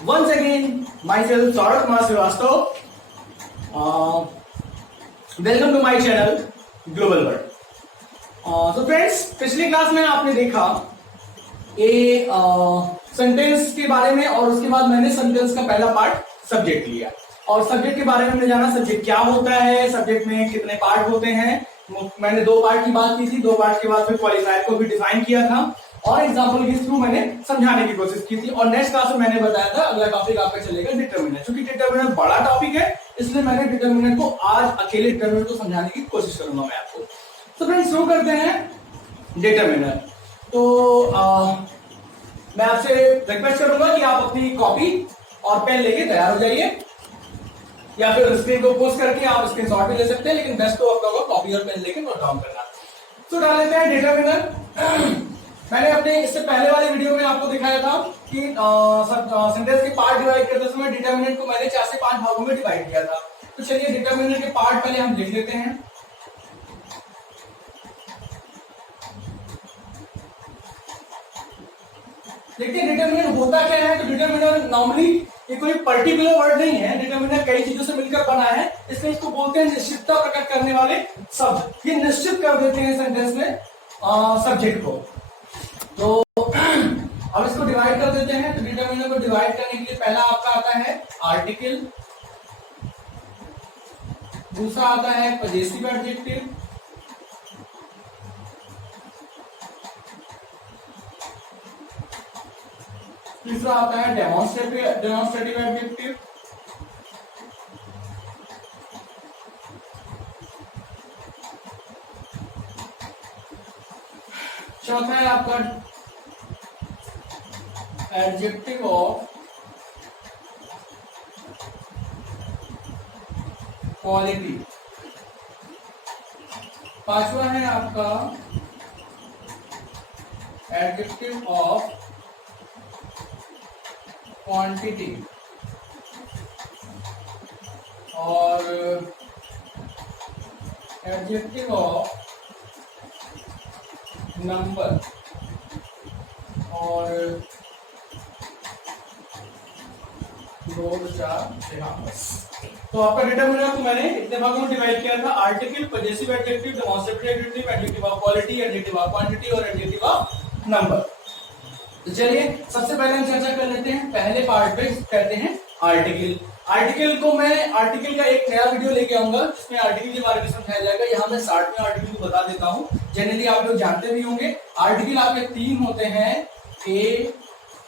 Once again, myself Saurabh Kumar Srivastava. Welcome to my channel Global World. So friends, पिछली class में आपने देखा ये सेंटेंस के बारे में और उसके बाद मैंने सेंटेंस का पहला पार्ट सब्जेक्ट लिया और सब्जेक्ट के बारे में हमने जाना सब्जेक्ट क्या होता है, सब्जेक्ट में कितने पार्ट होते हैं। मैंने 2 पार्ट की बात की थी, 2 पार्ट के बाद फिर क्वालिफायर को भी डिफाइन किया था और एग्जांपल के थ्रू मैंने समझाने की कोशिश की थी। और नेक्स्ट क्लास में मैंने बताया था अगला टॉपिक आपका चलेगा डिटरमिनेंट। क्योंकि डिटरमिनेंट बड़ा टॉपिक है इसलिए मैंने डिटरमिनेंट को आज अकेले डिटरमिनेंट को समझाने की कोशिश करूंगा मैं आपको। तो फ्रेंड्स शुरू करते हैं डिटरमिनेंट। तो मैं आपसे रिक्वेस्ट करूंगा कि आप अपनी कॉपी और पेन लेके तैयार हो जाइए या फिर स्क्रीन को पोस्ट करके आप स्क्रीनशॉट भी ले सकते हैं, लेकिन बेस्ट तो आपका होगा कॉपी और पेन लेके नोट डाउन करना। तो डाल लेते हैं डिटरमिनेंट। मैंने अपने इससे पहले वाले वीडियो में आपको दिखाया था कि सेंटेंस के पार्ट डिवाइड करते समय डिटरमिनेंट को मैंने 4 से 5 भागों में डिवाइड किया था। तो चलिए डिटरमिनेंट के पार्ट पहले हम लिख लेते हैं। देखिए डिटरमिनेंट होता क्या है। तो डिटरमिनेंट नॉर्मली ये कोई पर्टिकुलर वर्ड नहीं है, डिटरमिनेंट कई चीजों से मिलकर बना है, इसलिए इसको बोलते हैं निश्चितता प्रकट करने वाले शब्द। ये निश्चित कर देते हैं सेंटेंस में सब्जेक्ट को। तो अब इसको डिवाइड कर देते हैं। तो डिटरमिनेंट को डिवाइड करने के लिए पहला आपका आता है आर्टिकल, दूसरा आता है पजेसिव एडजेक्टिव, तीसरा आता है डेमोन्स्ट्रेटिव एडजेक्टिव, चौथा है आपका एडजेक्टिव ऑफ क्वालिटी, पांचवा है आपका एडजेक्टिव ऑफ क्वांटिटी और एडजेक्टिव ऑफ नंबर और 2 4 6। तो आपका डिटरमिनेंट को मैंने इतने भागों में डिवाइड किया था article, possessive adjective, demonstrative adjective, adjective of quality, adjective of quantity और एडजेक्टिव ऑफ नंबर। तो चलिए सबसे पहले हम चर्चा कर लेते हैं पहले पार्ट पे, कहते हैं आर्टिकल। आर्टिकल को मैं आर्टिकल का एक नया वीडियो लेके आऊंगा जिसमें आर्टिकल के बारे में समझाया जाएगा। यहाँ मैं 60 में आर्टिकल को बता देता हूँ, जनरली आप लोग जानते भी होंगे। आर्टिकल आपके 3 होते हैं, ए,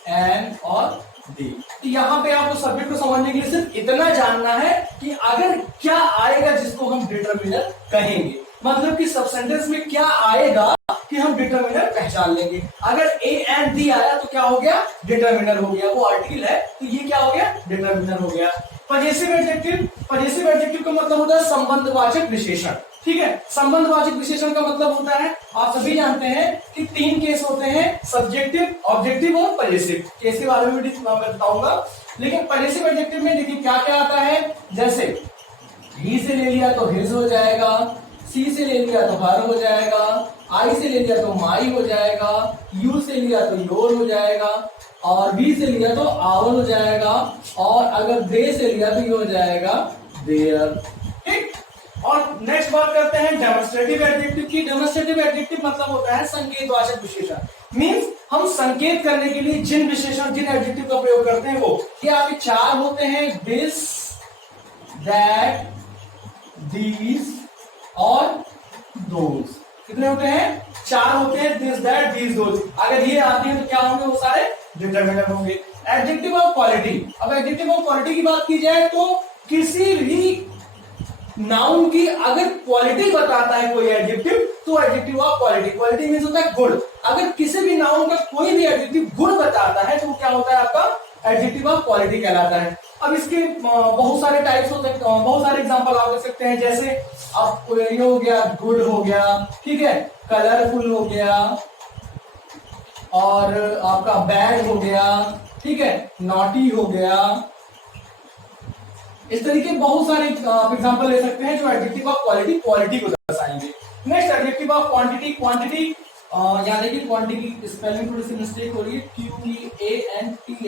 एन और डी। तो यहाँ पे आपको सब्जेक्ट को समझने के लिए सिर्फ इतना जानना है कि अगर क्या आएगा जिसको हम डिटरमिनर कहेंगे, मतलब कि सब सेंटेंस में क्या आएगा कि हम डिटरमिनर पहचान लेंगे। अगर ए एंड डी आया तो क्या हो गया, डिटरमिनर हो गया, वो आर्टिकल है तो ये क्या हो गया, डिटरमिनर हो गया। पजेसिव एडजेक्टिव, पजेसिव एडजेक्टिव का मतलब होता है संबंधवाचक विशेषण। ठीक है, संबंधवाचक विशेषण का मतलब होता है, आप सभी जानते हैं कि 3 केस होते हैं, सब्जेक्टिव, ऑब्जेक्टिव और पजेसिव। केस के बारे में भी मैं बताऊंगा, लेकिन पजेसिव एडजेक्टिव में देखिए क्या क्या आता है। जैसे ही से ले लिया तो हिज हो जाएगा, सी से ले लिया तो हर हो जाएगा, आई से ले लिया तो माई हो जाएगा, यू से लिया तो योर हो जाएगा और बी से लिया तो आवर हो जाएगा और अगर दे से लिया तो ये हो जाएगा देयर। ठीक। और नेक्स्ट बात करते हैं डेमोन्स्ट्रेटिव एडजेक्टिव की। डेमोन्स्ट्रेटिव एडजेक्टिव मतलब होता है संकेतवाचक विशेषण। मींस हम संकेत करने के लिए जिन विशेषण, जिन एडजेक्टिव का प्रयोग करते हैं वो ये आपके 4 होते हैं, दिस, दैट, दीज और दोज। कितने होते हैं, 4 होते हैं, दिस, दैट, दीज, दोज। अगर ये आती है तो क्या होंगे, वो सारे डिटरमिनर होंगे। एडजेक्टिव ऑफ क्वालिटी, अब एडजेक्टिव ऑफ क्वालिटी की बात की जाए तो किसी भी नाउन की अगर क्वालिटी बताता है कोई एडजेक्टिव तो adjective of quality. Quality means होता है गुण। अगर किसी भी नाउन का कोई भी एडजेक्टिव गुण बताता है तो क्या होता है, आपका एडजेक्टिव ऑफ क्वालिटी कहलाता है। अब इसके बहुत सारे टाइप्स होते हैं, बहुत सारे एग्जांपल आप दे सकते हैं। जैसे अब ये हो गया, गुड हो गया, ठीक है, कलरफुल हो गया और आपका बैड हो गया, ठीक है, नॉटी हो गया। इस तरीके बहुत सारे एग्जांपल ले सकते हैं जो एडजेक्टिव ऑफ क्वालिटी, क्वालिटी को दर्शाएंगे। Next adjective of quantity. Quantity यहाँ देखिए क्वांटिटी की स्पेलिंग थोड़ी सी मिस्टेक हो रही है, QUANTITY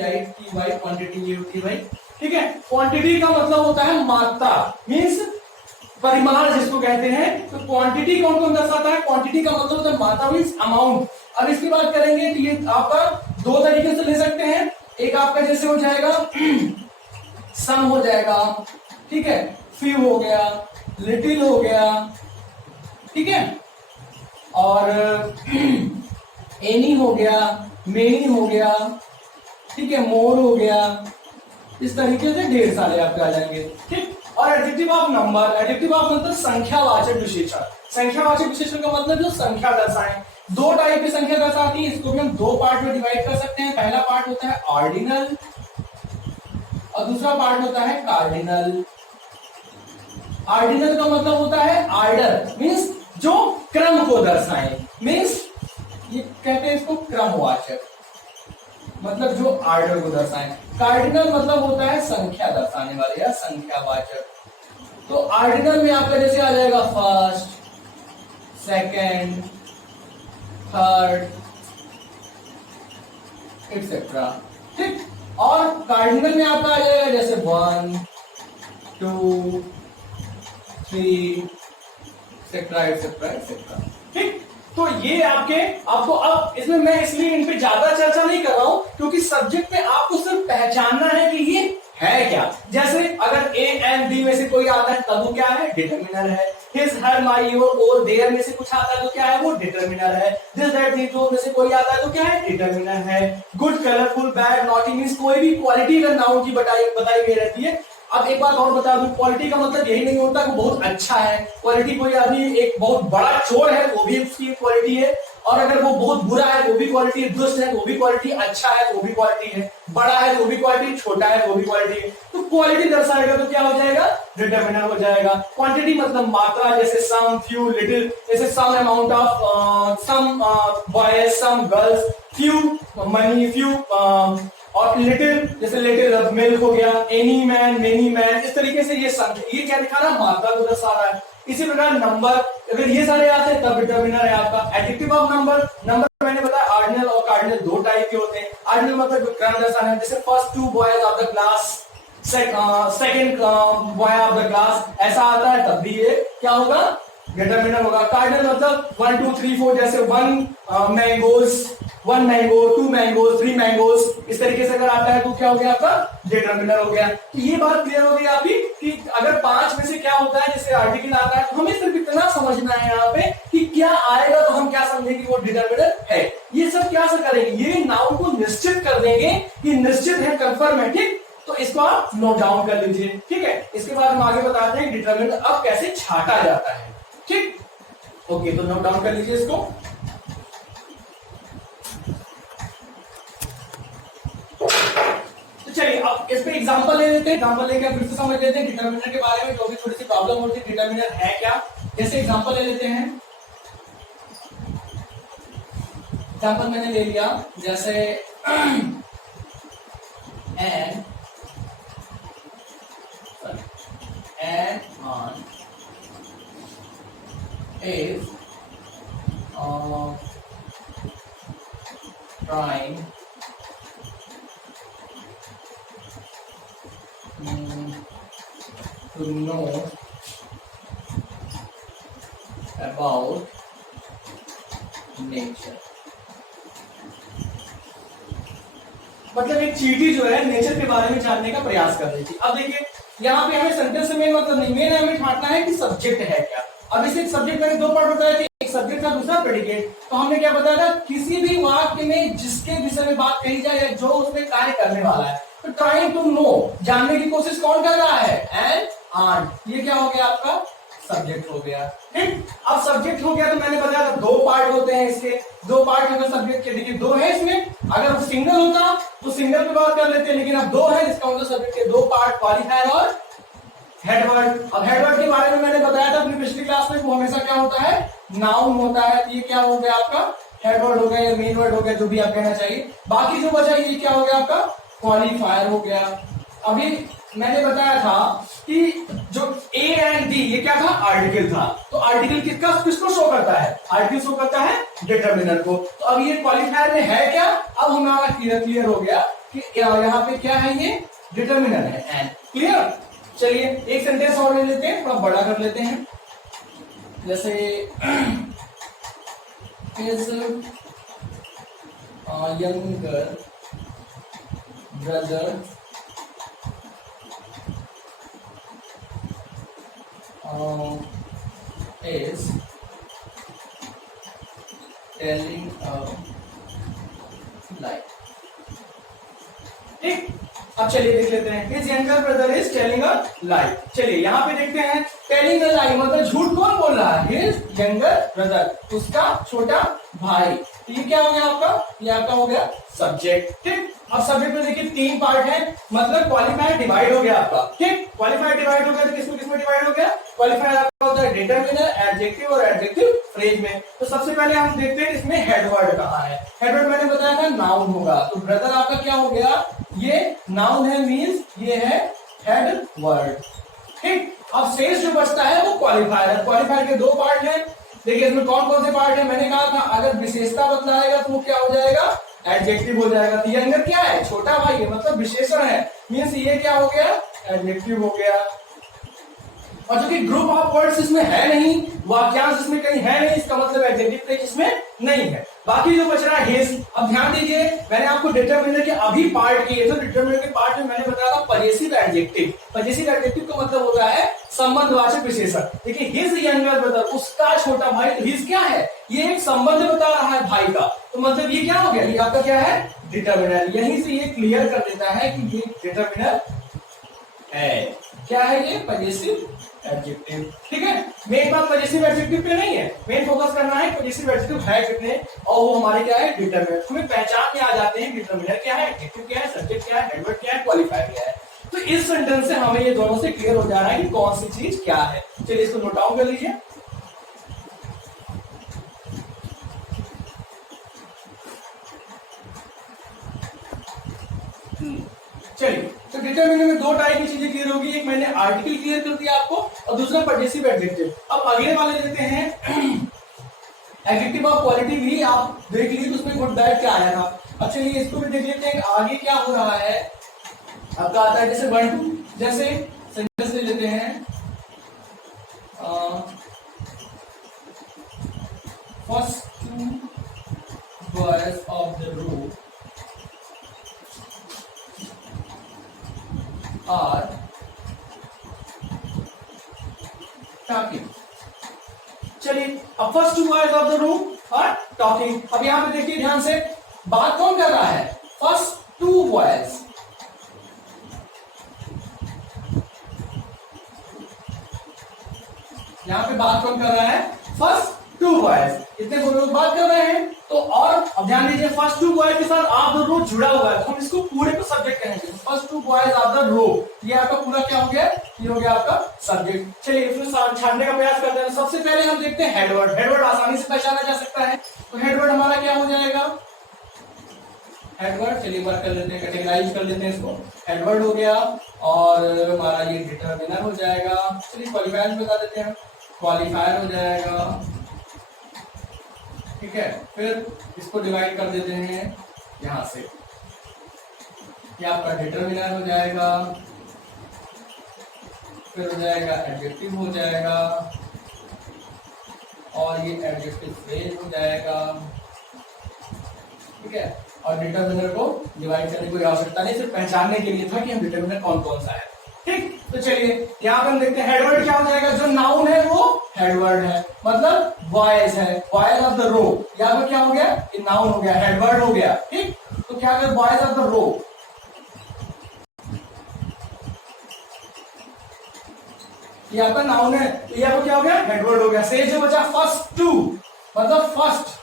क्वांटिटी ये होती है भाई, ठीक है। क्वांटिटी का मतलब होता है मात्रा, मीन्स परिमाण जिसको कहते हैं। तो क्वांटिटी कौन कौन दर्शाता है? क्वांटिटी का मतलब होता है मात्रा, मीन्स अमाउंट। अब इसकी बात करेंगे तो ये आपका दो तरीके से ले सकते हैं। एक आपका जैसे हो जाएगा सम हो जाएगा, ठीक है, फ्यू हो गया, लिटिल हो गया, ठीक है, और एनी हो गया, मेनी हो गया, ठीक है, मोर हो गया। इस तरीके से ढेर सारे आपके आ जाएंगे, ठीक। और adjective of number, adjective of मतलब संख्यावाचक विशेषण। संख्यावाचक विशेषण का मतलब जो संख्या दर्शाए। दो टाइप की संख्या दर्शाती है, इसको भी हम दो पार्ट में डिवाइड कर सकते हैं। पहला पार्ट होता है ऑर्डिनल और दूसरा पार्ट होता है कार्डिनल। ऑर्डिनल का मतलब होता है आर्डर, मीन्स जो क्रम को दर्शाए, मीन्स ये कहते हैं इसको क्रमवाचक, मतलब जो आर्डर को दर्शाए। कार्डिनल मतलब होता है संख्या दर्शाने वाले या संख्यावाचक। तो ऑर्डिनल में आपका जैसे आ जाएगा फर्स्ट, सेकंड, थर्ड, एक्सेट्रा, ठीक। और कार्डिनल में आपका आ जाएगा जैसे 1 2 3 एक्सेट्रा एक्सेट्रा एक्सेट्रा, ठीक। तो ये आपको अब इसमें मैं इसलिए इन पे ज्यादा चर्चा नहीं कर रहा हूं क्योंकि सब्जेक्ट में आपको सिर्फ पहचानना है कि ये है क्या। जैसे अगर ए एंड डी में से कोई आता है तब वो क्या है? डिटर्मिनर है। हिज हर माई योर और देयर में से कुछ आता है तो क्या है? वो डिटर्मिनर है। दिस दैट दीज में से कोई आता है तो क्या है? डिटर्मिनर है। Good, colourful, bad, naughty means कोई भी क्वालिटी अगर नाउन की बताई गई रहती है। अब एक बात और बता दूं, क्वालिटी का मतलब यही नहीं होता कि बहुत अच्छा है। क्वालिटी कोई आदमी एक बहुत बड़ा चोर है वो भी उसकी क्वालिटी है, और अगर वो बहुत बुरा है वो भी क्वालिटी है, दुष्ट है वो भी क्वालिटी, अच्छा है वो भी क्वालिटी है, बड़ा है वो भी क्वालिटी, छोटा है वो भी क्वालिटी है। तो क्वालिटी दर्शाएगा तो क्या हो जाएगा? डिटर्मिनर हो जाएगा। क्वांटिटी मतलब मात्रा, जैसे सम, फ्यू, लिटिल, जैसे some amount of some boys, some girls, few money, few और लिटिल, जैसे लिटिल मिल्क हो गया, एनी मैन, मेनी मैन। इस तरीके से ये क्या दिखा रहा है? मात्रा को दर्शा रहा है। इसी प्रकार नंबर, अगर ये सारे आते हैं तब डिटर्मिनर है आपका। एडजेक्टिव ऑफ नंबर, नंबर मैंने बताया ऑर्डिनल और कार्डिनल दो टाइप के होते हैं। ऑर्डिनल मतलब क्रम दर्शाना है, जैसे first 2 boys of the class, second boy of the class, ऐसा आता है तब भी ये क्या होगा? डिटर्मिनर होगा। कार्डिनल मतलब 1 2 3 4, जैसे 1 मैंगोज, 1 मैंगो, 2 मैंगोज, 3 मैंगोज, इस तरीके से अगर आता है तो क्या हो गया आपका? डिटर्मिनर हो गया। तो ये बात क्लियर हो गई आपकी कि अगर 5 में से क्या होता है, जैसे आर्टिकल आता है, तो हमें सिर्फ इतना समझना है यहाँ पे कि क्या आएगा तो हम क्या समझेंगे कि वो डिटर्मिनर है। ये सब क्या से करेंगे? ये नाउन को निश्चित कर देंगे कि निश्चित है, कंफर्म है, ठीक। तो इसको आप नोट डाउन कर लीजिए, ठीक है। इसके बाद हम आगे बताते हैं डिटर्मिनर अब कैसे छाटा जाता है, ठीक। ओके, तो नोट डाउन कर लीजिए इसको। तो चलिए अब इस पे एग्जांपल ले लेते हैं। एग्जांपल लेकर फिर से समझ लेते हैं डिटर्मिनर के बारे में, जो भी थोड़ी सी प्रॉब्लम होती है डिटर्मिनर है क्या। जैसे एग्जांपल ले लेते हैं, एग्जांपल मैंने ले लिया, जैसे an on is trying to know about nature। मतलब एक चींटी जो है नेचर के बारे में जानने का प्रयास कर रही थी। अब देखिए यहाँ पे हमें सेंटेंस में मेन मतलब नहीं, मेन हमें छांटना है कि सब्जेक्ट है क्या। अब इसे सब्जेक्ट में दो पार्ट बताया थे, एक सब्जेक्ट था, दूसरा प्रेडिकेट। तो हमने क्या बताया था? किसी भी वाक्य में जिसके विषय में बात कही जाए या जो उसमें कार्य करने वाला है। तो ट्राइंग टू नो, जानने की कोशिश कौन कर रहा है? एन आंट, ये क्या हो गया आपका? सब्जेक्ट हो गया, ठीक। अब सब्जेक्ट हो गया तो मैंने बताया था दो पार्ट होते हैं इसके, दो पार्ट अगर सब्जेक्ट के, देखिए दो है इसमें। अगर सिंगल होता तो सिंगल पे बात कर लेते हैं, लेकिन अब दो है, इसका मतलब सब्जेक्ट के दो पार्ट, क्वालिफायर और हेडवर्ड। अब हेडवर्ड के बारे में मैंने बताया था अपनी पिछली क्लास में, वो हमेशा क्या होता है? नाउन होता है। ये क्या हो गया आपका? हेडवर्ड हो गया या मेन वर्ड हो गया, जो भी आप कहना चाहिए। बाकी जो बचा ये क्या हो गया आपका? क्वालिफायर हो गया, अभी मैंने बताया था कि जो ए एंड डी ये क्या था, आर्टिकल था। तो आर्टिकल किसको शो करता है, आर्टिकल शो करता है डिटरमिनर को। तो अब ये क्वालिफायर में है क्या, अब हमारा क्लियर हो गया कि यहाँ पे क्या है, ये डिटरमिनर है एंड। क्लियर। चलिए एक सेंटेंस और ले लेते हैं, थोड़ा बड़ा कर लेते हैं। जैसे his younger brother is telling a lie। ठीक, अब चलिए देख लेते हैं। His younger brother is telling a lie। चलिए यहाँ पे देखते हैं, telling a lie मतलब झूठ कौन बोल रहा है, His younger brother, उसका छोटा भाई। तो ये क्या हो गया आपका, ये आपका हो गया सब्जेक्ट। ठीक, अब सब्जेक्ट में देखिए तीन पार्ट है, मतलब क्वालिफायर डिवाइड हो गया आपका। ठीक, क्वालिफायर डिवाइड हो गया तो किसमें डिवाइड हो गया, क्वालिफायर आपका होता है डिटरमिनर, एडजेक्टिव और एडजेक्टिव फ्रेज में। तो सबसे पहले हम देखते हैं इसमें हेडवर्ड कहाँ है। हेडवर्ड मैंने बताया था नाउन होगा, तो ब्रदर आपका क्या हो गया, ये नाउन है, मींस ये है हेड वर्ड। ठीक, अब शेष जो बचता है वो क्वालिफायर है। क्वालिफायर के दो पार्ट हैं, देखिए इसमें कौन कौन से पार्ट है। मैंने कहा था अगर विशेषता बतलाएगा तो वो क्या हो जाएगा, एडजेक्टिव हो जाएगा। तो यंगर क्या है, छोटा भाई है, मतलब विशेषण है, मींस ये क्या हो गया, एडजेक्टिव हो गया। और जो कि ग्रुप ऑफ वर्ड्स इसमें है नहीं, वाक्यांश इसमें कहीं है नहीं, इसका मतलब एडजेक्टिव फ्रेज इसमें नहीं है। बाकी जो बच रहा है हिज। अब ध्यान दीजिए, मैंने आपको डिटरमिनर के अभी पार्ट किए, तो डिटरमिनर के पार्ट में मैंने बताया था पजेसिव एडजेक्टिव। पजेसिव एडजेक्टिव का मतलब होता है संबंधवाचक विशेषण। देखिए हिज यंगर ब्रदर, उसका छोटा भाई, तो हिज क्या है, ये एक संबंध बता रहा है भाई का, तो मतलब ये क्या हो गया, ये आपका क्या है, डिटरमिनर। यहीं से ये क्लियर कर देता है कि ये डिटरमिनर है। क्या है ये, पजेसिव एडजेक्टिव। ठीक है, मेन बात पजेसिव एडजेक्टिव पे नहीं है, मेन फोकस करना है पजेसिव एडजेक्टिव है कितने, और वो हमारे क्या है, डिटरमिनर। हमें पहचान में आ जाते हैं डिटरमिनर क्या है, एडजेक्टिव क्या है, सब्जेक्ट क्या है, हेडवर्ड क्या है, क्वालिफायर क्या है। तो इस सेंटेंस से हमें ये दोनों से क्लियर हो जा रहा है कि कौन सी चीज क्या है। चलिए इसको नोट डाउन कर लीजिए। चलिए, तो डिटरमिनर में दो टाइप की चीजें क्लियर होगी, एक मैंने आर्टिकल क्लियर कर दिया आपको, और दूसरा पजेसिव एडजेक्टिव। अब अगले वाले लेते हैं एडजेक्टिव ऑफ क्वालिटी भी आप देख लीजिए, तो उसमें गुड बैड क्या आया था। अब चलिए इसको भी देख लेते हैं आगे क्या हो रहा है। आपका आता है जैसे 1 2, जैसे सेंटेंस ले लेते हैं, first 2 boys of the row are talking. चलिए, अब first 2 boys of the room are talking. अब यहां पे देखिए ध्यान से, बात कौन कर रहा है, फर्स्ट 2 बॉयज। यहां पे बात कौन कर रहा है, फर्स्ट 2 बॉयज, इतने लोग बात कर रहे हैं। तो और अब ध्यान दीजिए, फर्स्ट 2 बॉयज के साथ ऑफ द रो जुड़ा हुआ है, तो हम इसको पूरे को सब्जेक्ट कहेंगे। First 2 boys of the row, ये आपका पूरा क्या हो गया, ये हो गया आपका सब्जेक्ट। चलिए इसमें छानने का प्रयास करते हैं। सबसे पहले हम देखते हैं हेडवर्ड। हेडवर्ड आसानी से पहचाना जा सकता है, तो हेडवर्ड हमारा क्या हो जाएगा, हेडवर्ड। चलिए वर्क कर लेते हैं, कैटेगराइज कर लेते हैं इसको। हेडवर्ड हो गया, और हमारा ये डिटरमिनर हो जाएगा। चलिए क्वालिफायर बता देते हैं, क्वालिफायर हो जाएगा। ठीक है, फिर इसको डिवाइड कर देते हैं यहां से, ये आपका डिटरमिनर हो जाएगा, फिर हो जाएगा एडजेक्टिव हो जाएगा, और ये एडजेक्टिव फ्रेज हो जाएगा। ठीक है, और डिटरमिनर को डिवाइड करने की आवश्यकता नहीं, सिर्फ पहचानने के लिए था कि हम डिटरमिनर कौन कौन सा है। ठीक, तो चलिए यहाँ पे हम देखते हैं हेडवर्ड क्या हो जाएगा, जो नाउन है वो हेडवर्ड है, मतलब बॉयज है, बॉयज ऑफ द रो। यहाँ पे क्या हो गया, ये नाउन हो गया, हेडवर्ड हो गया। ठीक, तो क्या कर, बॉयज ऑफ द रो, ये आपका नाउन है, तो ये आपको क्या हो गया, हेडवर्ड हो गया। से जो बचा फर्स्ट 2, मतलब फर्स्ट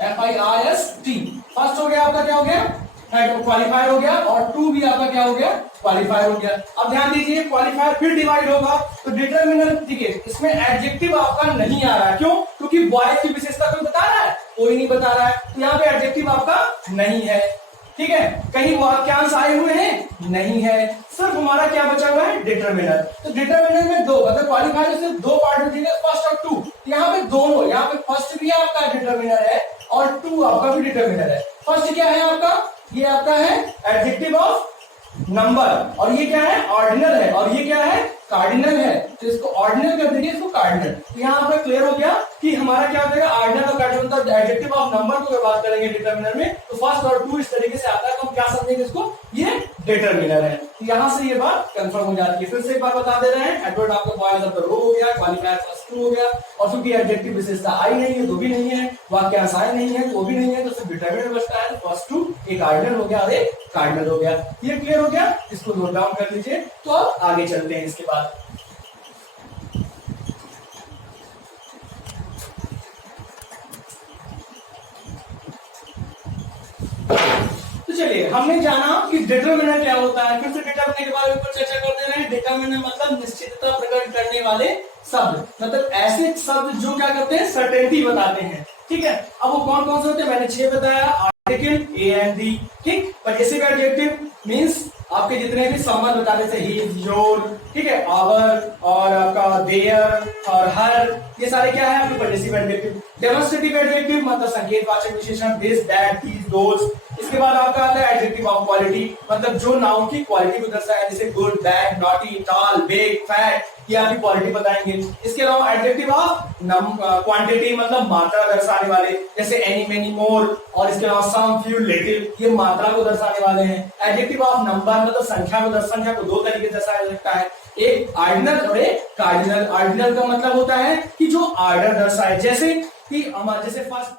FIRST, फर्स्ट हो गया आपका, क्या हो गया, क्वालिफायर हो गया, और 2 भी आपका क्या हो गया, क्वालिफायर हो गया। अब ध्यान दीजिए, क्वालिफायर फिर डिवाइड होगा, तो डिटरमिनर, ठीक है, इसमें एडजेक्टिव आपका नहीं आ रहा है, क्यों, क्योंकि बॉयज की विशेषता कोई बता रहा है, कोई नहीं बता रहा है, तो यहाँ पे एडजेक्टिव आपका नहीं है। ठीक है, कहीं वाक्यांश आए हुए हैं नहीं है, सिर्फ हमारा क्या बचा हुआ है, डिटरमिनर। तो डिटरमिनर में दो, मतलब क्वालिफायर सिर्फ दो पार्ट में दिए, फर्स्ट और टू। यहाँ पे दोनों, यहाँ पे फर्स्ट भी आपका डिटरमिनर है और टू आपका भी डिटरमिनर है। फर्स्ट क्या है आपका, ये आपका है एडजेक्टिव ऑफ नंबर, और ये क्या है, ऑर्डिनल है, और ये क्या है, कार्डिनल है। तो इसको ऑर्डिनल कर देंगे, इसको कार्डिनल। तो यहाँ पर क्लियर हो गया कि हमारा क्या हो जाएगा, ऑर्डिनल और कार्डिनल, मतलब एडजेक्टिव ऑफ नंबर को बात करेंगे डिटरमिनर में, तो फर्स्ट और टू इस तरीके से आता है, तो हम क्या समझेंगे इसको, ये डिटरमिनर है। तो यहां से ये बात कंफर्म हो जाती है। फिर से एक बार बता दे रहे हैं, एडवर्ब आपका बॉयज ऑफ द रो हो गया, क्वालिफायर फर्स्ट टू हो गया, और चूंकि एडजेक्टिव विशेषता आई नहीं है तो भी नहीं है, वाक्यांश आई नहीं है तो भी नहीं है, तो सिर्फ डिटरमिनर बचता है। फर्स्ट टू एक ऑर्डिनल हो गया और एक कार्डिनल हो गया। ये क्लियर हो गया, इसको नोट डाउन कर लीजिए। तो अब आगे चलते हैं इसके बाद। तो चलिए, हमने जाना कि डिटरमिनर क्या होता है। फिर से डिटरमिनर के बारे में चर्चा कर दे रहे हैं। डिटरमिनर मतलब निश्चितता प्रकट करने वाले शब्द, मतलब ऐसे शब्द जो क्या करते हैं, सर्टेनिटी बताते हैं। ठीक है, अब वो कौन कौन से होते हैं, मैंने 6 बताया। आर्टिकल ए एंड दी, ठीक, पजेसिव एडजेक्टिव मींस आपके जितने भी संबंध बताते थे, ही, योर, ठीक है, आवर और आपका देयर और हर, ये सारे क्या है आपके पजेसिव एडजेक्टिव। डेमोन्स्ट्रेटिव एडजेक्टिव मतलब संकेतवाचक विशेषण, दिस, दैट, दीस, दोस। इसके बाद आपका आता है एडजेक्टिव ऑफ क्वालिटी, मतलब जो नाउन की क्वालिटी को दर्शाया, जैसे good, bad, naughty, tall, big, fat, ये आपकी क्वालिटी बताएंगे। इसके अलावा एडजेक्टिव ऑफ क्वांटिटी मतलब मात्रा दर्शाने वाले, जैसे एनी, मेनी, मोर, और इसके अलावा सम, फ्यू, लिटिल, ये मात्रा को दर्शाने वाले हैं। एडजेक्टिव ऑफ नंबर मतलब संख्या को दो तरीके से दर्शाया जा सकता है, एक ऑर्डिनल और एक कार्डिनल। ऑर्डिनल का मतलब होता है कि जो ऑर्डर दर्शाए, जैसे कि हमारे जैसे फर्स्ट